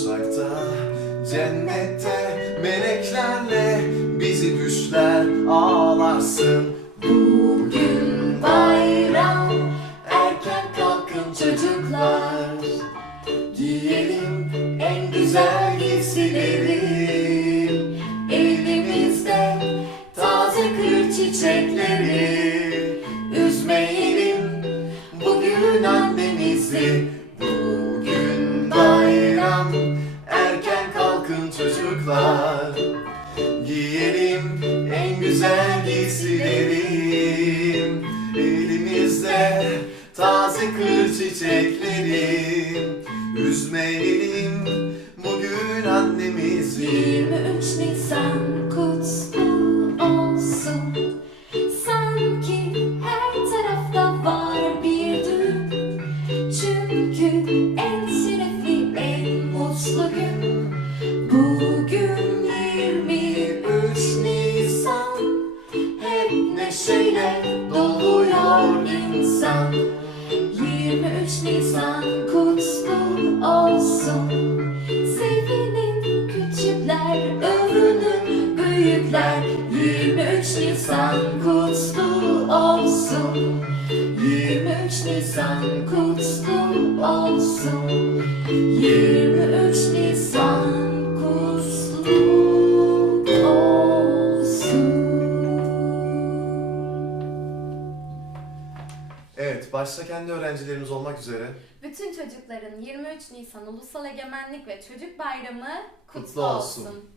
uzakta Cennette meleklerle bizi düşler ağlarsın. Bugün bayram erken kalkın çocuklar. Diyelim en güzel giysilerim Elimizde taze kır çiçekleri. Üzmeyelim bugün annemizi çocuklar. Giyelim en güzel giysileri Elimizde taze kır çiçekleri Üzmeyelim bugün annemizi 23 Nisan kutlu olsun. Sanki her tarafta var bir düğün Çünkü küçükler, övünün büyükler. 23 Nisan kutlu olsun. 23 Nisan kutlu olsun. 23 Nisan kutlu olsun. Evet başta kendi öğrencilerimiz olmak üzere Bütün çocukların 23 Nisan Ulusal Egemenlik ve Çocuk Bayramı kutlu, Kutlu olsun. olsun.